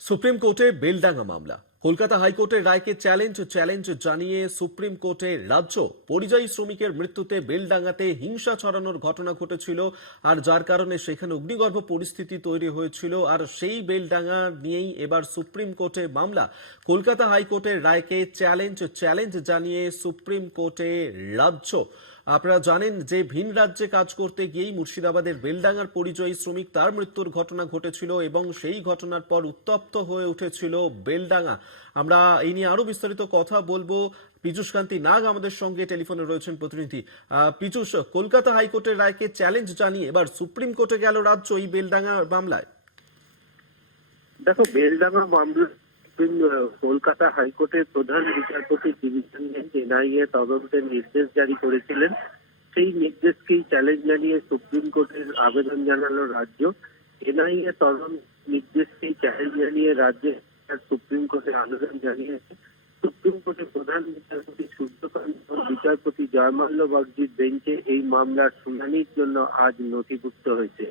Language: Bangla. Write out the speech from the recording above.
সুপ্রিম কোর্টে বেলডাঙ্গা মামলা। কলকাতা হাইকোর্টের রায়কে চ্যালেঞ্জ জানিয়ে সুপ্রিম কোর্টে রাজ্য। পরিযায়ী শ্রমিকের মৃত্যুতে বেলডাঙ্গাতে হিংসা ছড়ানোর ঘটনা ঘটেছিল, আর যার কারণে সেখানে অগ্নিগর্ভ পরিস্থিতি তৈরি হয়েছিল। আর সেই বেলডাঙ্গা নিয়েই এবার সুপ্রিম কোর্টে মামলা। কলকাতা হাইকোর্টের রায়কে চ্যালেঞ্জ জানিয়ে সুপ্রিম কোর্টে রাজ্য। আপনারা জানেন যে ভিন রাজ্যে কাজ করতে গিয়েই মুর্শিদাবাদের বেলডাঙ্গার পরিযায়ী শ্রমিক, তার মৃত্যুর ঘটনা ঘটেছিল এবং সেই ঘটনার পর উত্তপ্ত হয়ে উঠেছিল বেলডাঙ্গা। আমরা এই নিয়ে আরো বিস্তারিত কথা বলবো। পীযূষ কান্তি নাগ আমাদের সঙ্গে টেলিফোনে রয়েছেন প্রতিনিধি। পীযূষ, কলকাতা হাইকোর্টের রায়কে চ্যালেঞ্জ জানিয়ে এবার সুপ্রিম কোর্টে গেল রাজ্য এই বেলডাঙ্গা মামলায়। দেখো, বেলডাঙ্গা মামলা কলকাতা হাইকোর্টের প্রধান বিচারপতি ডিভিশন বেঞ্চ এনআইএ তদন্তের নির্দেশ জারি করেছিলেন। সেই নির্দেশকেই চ্যালেঞ্জ জানিয়ে সুপ্রিম কোর্টের আবেদন জানালো রাজ্য। এনআইএ তদন্ত নির্দেশকেই চ্যালেঞ্জ জানিয়ে রাজ্যে সুপ্রিম কোর্টে আবেদন জানিয়েছে। সুপ্রিম কোর্টের প্রধান বিচারপতি সূর্যকান্ত বিচারপতি জয়মাল্য বাগচির বেঞ্চে এই মামলার শুনানির জন্য আজ নথিভুক্ত হয়েছে।